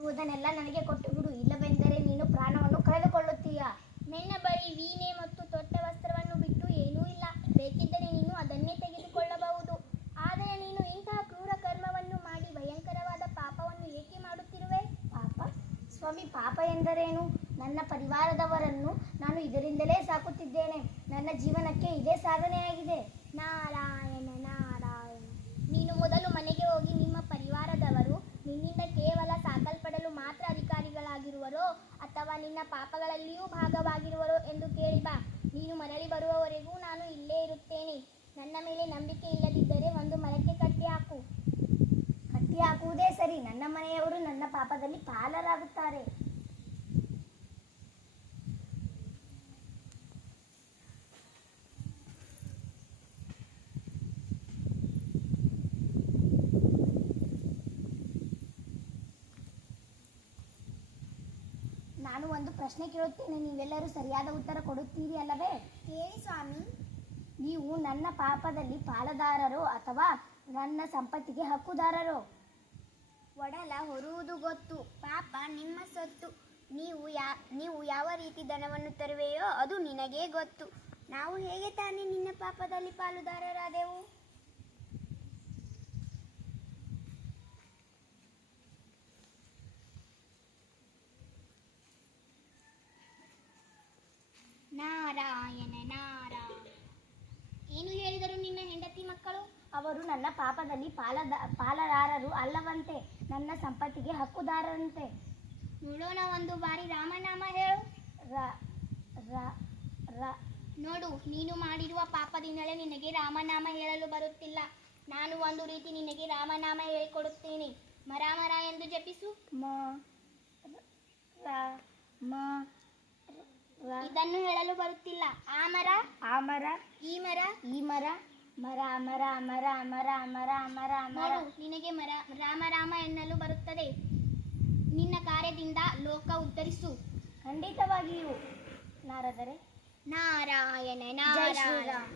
ಇರುವುದನ್ನೆಲ್ಲ ನನಗೆ ಕೊಟ್ಟು ಬಿಡು, ಇಲ್ಲವೆಂದರೆ ನೀನು ಪ್ರಾಣವನ್ನು ಕಳೆದುಕೊಳ್ಳುತ್ತೀಯ. ನನ್ನ ಬಳಿ ವೀಣೆ ಮತ್ತು ತೊಟ್ಟ ವಸ್ತ್ರವನ್ನು ಬಿಟ್ಟು ಏನೂ ಇಲ್ಲ. ಬೇಕಿದ್ದರೆ ನೀನು ಅದನ್ನೇ ತೆಗೆದುಕೊಳ್ಳಬಹುದು. ಆದರೆ ನೀನು ಇಂತಹ ಕ್ರೂರ ಕರ್ಮವನ್ನು ಮಾಡಿ ಭಯಂಕರವಾದ ಪಾಪವನ್ನು ಏಕೆ ಮಾಡುತ್ತಿರುವೆ? ಪಾಪ? ಸ್ವಾಮಿ, ಪಾಪ ಎಂದರೇನು? ನನ್ನ ಪರಿವಾರದವರನ್ನು ನಾನು ಇದರಿಂದಲೇ ಸಾಕುತ್ತಿದ್ದೇನೆ. ನನ್ನ ಜೀವನಕ್ಕೆ ಇದೇ ಸಾಧನೆಯಾಗಿದೆ. ನಾರಾಯಣ ನಾರಾಯಣ. ನೀನು ಮೊದಲು ಮನೆಗೆ ಹೋಗಿ ನಿಮ್ಮ ಪರಿವಾರದವರು ನಿನ್ನಿಂದ ಕೇವಲ ಸಾಕಲ್ಪಡಲು ಮಾತ್ರ ಅಧಿಕಾರಿಗಳಾಗಿರುವರೋ ಅಥವಾ ನಿನ್ನ ಪಾಪಗಳಲ್ಲಿಯೂ ಭಾಗವಾಗಿರುವರೋ ಎಂದು ಕೇಳಿ ಬಾ. ನೀನು ಮರಳಿ ಬರುವವರೆಗೂ ನಾನು ಇಲ್ಲೇ ಇರುತ್ತೇನೆ. ನನ್ನ ಮೇಲೆ ನಂಬಿಕೆ ಇಲ್ಲದಿದ್ದರೆ ಒಂದು ಮರಕ್ಕೆ ಕಟ್ಟಿ ಹಾಕು. ಕಟ್ಟಿ ಹಾಕುವುದೇ ಸರಿ. ನನ್ನ ಮನೆಯವರು ನನ್ನ ಪಾಪದಲ್ಲಿ ಪಾಲರಾಗುತ್ತಾರೆ. ನಾನು ಒಂದು ಪ್ರಶ್ನೆ ಕೇಳುತ್ತೇನೆ, ನೀವೆಲ್ಲರೂ ಸರಿಯಾದ ಉತ್ತರ ಕೊಡುತ್ತೀರಿ ಅಲ್ಲವೇ? ಹೇಳಿ ಸ್ವಾಮಿ. ನೀವು ನನ್ನ ಪಾಪದಲ್ಲಿ ಪಾಲುದಾರರೋ ಅಥವಾ ನನ್ನ ಸಂಪತ್ತಿಗೆ ಹಕ್ಕುದಾರರೋ? ಒಡಲ ಹೊರುವುದು ಗೊತ್ತು, ಪಾಪ ನಿಮ್ಮ ಸೊತ್ತು. ನೀವು ಯಾವ ರೀತಿ ಧನವನ್ನು ತರುವೆಯೋ ಅದು ನಿನಗೇ ಗೊತ್ತು. ನಾವು ಹೇಗೆ ತಾನೇ ನಿನ್ನ ಪಾಪದಲ್ಲಿ ಪಾಲುದಾರರಾದೆವು? ನಾರಾಯಣ ನಾರಾಯಣ. ಏನು ಹೇಳಿದರು ನಿನ್ನ ಹೆಂಡತಿ ಮಕ್ಕಳು? ಅವರು ನನ್ನ ಪಾಪದಲ್ಲಿ ಪಾಲುದಾರರು ಅಲ್ಲವಂತೆ, ನನ್ನ ಸಂಪತ್ತಿಗೆ ಹಕ್ಕುದಾರರಂತೆ. ನೋಡೋಣ, ಒಂದು ಬಾರಿ ರಾಮನಾಮ ಹೇಳು. ರ ರ ರ ನೋಡು, ನೀನು ಮಾಡಿರುವ ಪಾಪದಿಂದಲೇ ನಿನಗೆ ರಾಮನಾಮ ಹೇಳಲು ಬರುತ್ತಿಲ್ಲ. ನಾನು ಒಂದು ರೀತಿ ನಿನಗೆ ರಾಮನಾಮ ಹೇಳಿಕೊಡುತ್ತೇನೆ. ಮರ ಮರ ಎಂದು ಜಪಿಸು. ಮ ರ ಮ ರ. ಇದನ್ನು ಹೇಳಲು ಬರುತ್ತಿಲ್ಲ. ಆ ಮರ, ಆ ಮರ, ಈ ಮರ, ಈ ಮರ, ಮರ ಮರ ಮರ ಮರ ಮರ ಮರ ಮರ. ನೋಡು, ನಿನಗೆ ಮರ ರಾಮ ರಾಮ ಎನ್ನಲು ಬರುತ್ತದೆ. ನಿನ್ನ ಕಾರ್ಯದಿಂದ ಲೋಕ ಉದ್ಧರಿಸು. ಖಂಡಿತವಾಗಿಯೂ ನಾರದರೆ. ನಾರಾಯಣ ಜೈ ನಾರಾಯಣ. ಶ್ರೀರಾಮ್.